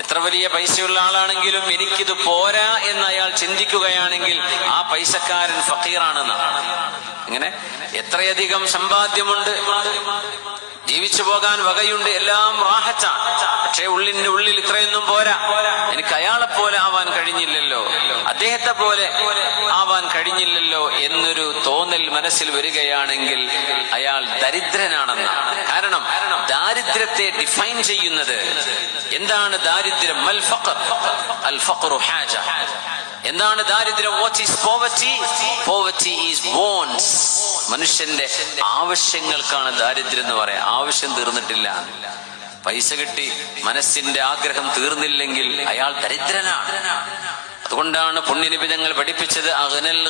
എത്ര വലിയ പൈസയുള്ള ആളാണെങ്കിലും എനിക്കിത് പോരാ എന്ന് അയാൾ ചിന്തിക്കുകയാണെങ്കിൽ ആ പൈസക്കാരൻ ഫക്കീറാണെന്നാണ് അങ്ങനെ എത്രയധികം സമ്പാദ്യമുണ്ട്. ജീവിച്ചു പോകാൻ വകയുണ്ട്. എല്ലാം റാഹച്ചാണ് പക്ഷേ ഉള്ളിന്റെ ഉള്ളിൽ ഇത്രയൊന്നും പോരാ. എനിക്ക് അയാളെ പോലെ ആവാൻ കഴിഞ്ഞില്ലല്ലോ. അദ്ദേഹത്തെ പോലെ ആവാൻ കഴിഞ്ഞില്ലല്ലോ എന്നൊരു തോന്നൽ മനസ്സിൽ വരികയാണെങ്കിൽ അയാൾ ദരിദ്രനാണെന്നാണ് കാരണം ദാരിദ്ര്യത്തെ ഡിഫൈൻ ചെയ്യുന്നത്? എന്താണ് ദാരിദ്ര്യം? മൽ ഫഖർ. അൽ ഫഖറു ഹാജ. എന്താണ് ദാരിദ്ര്യം? What is poverty poverty is wants മനുഷ്യന്റെ ആവശ്യങ്ങൾക്കാണ് ദാരിദ്ര്യം എന്ന് പറയാം. ആവശ്യം തീർന്നിട്ടില്ല. പൈസ കിട്ടി മനസ്സിന്റെ ആഗ്രഹം തീർന്നില്ലെങ്കിൽ അയാൾ ദരിദ്രനാണ് അതുകൊണ്ടാണ് പുണ്യനിബിതങ്ങൾ പഠിപ്പിച്ചത് അഗ്നൽ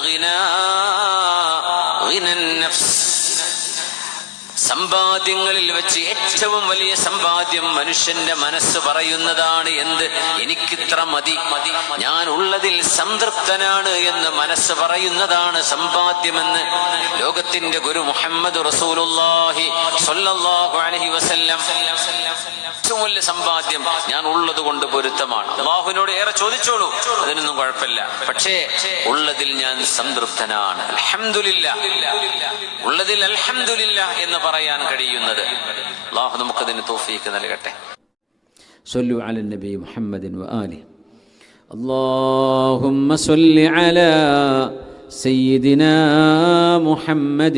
സമ്പാദ്യങ്ങളിൽ വെച്ച് ഏറ്റവും വലിയ സമ്പാദ്യം മനുഷ്യന്റെ മനസ്സ് പറയുന്നതാണ് എന്ത്? എനിക്കിത്ര മതി. ഞാൻ ഉള്ളതിൽ സംതൃപ്തനാണ് എന്ന് മനസ്സ് പറയുന്നതാണ് സമ്പാദ്യമെന്ന് ലോകത്തിന്റെ ഗുരു മുഹമ്മദ് റസൂലുള്ളാഹി സ്വല്ലല്ലാഹു അലൈഹി വസല്ലം ഏറ്റവും വലിയ സമ്പാദ്യം ഞാൻ ഉള്ളത് കൊണ്ട് പൊരുത്തമാണ് അള്ളാഹുവിനോട് ഏറെ ചോദിച്ചോളൂ അതിനൊന്നും കുഴപ്പമില്ല പക്ഷേ ഉള്ളതിൽ ഞാൻ സംതൃപ്തനാണ് അൽഹംദുലില്ല ഉള്ളതിൽ അൽഹംദുലില്ല എന്ന് പറയാൻ കഴിയുന്നത് അള്ളാഹു നമുക്കതിന് തോഫീക്ക് നൽകട്ടെ صلوا على النبي محمد وآله اللهم صل على سيدنا محمد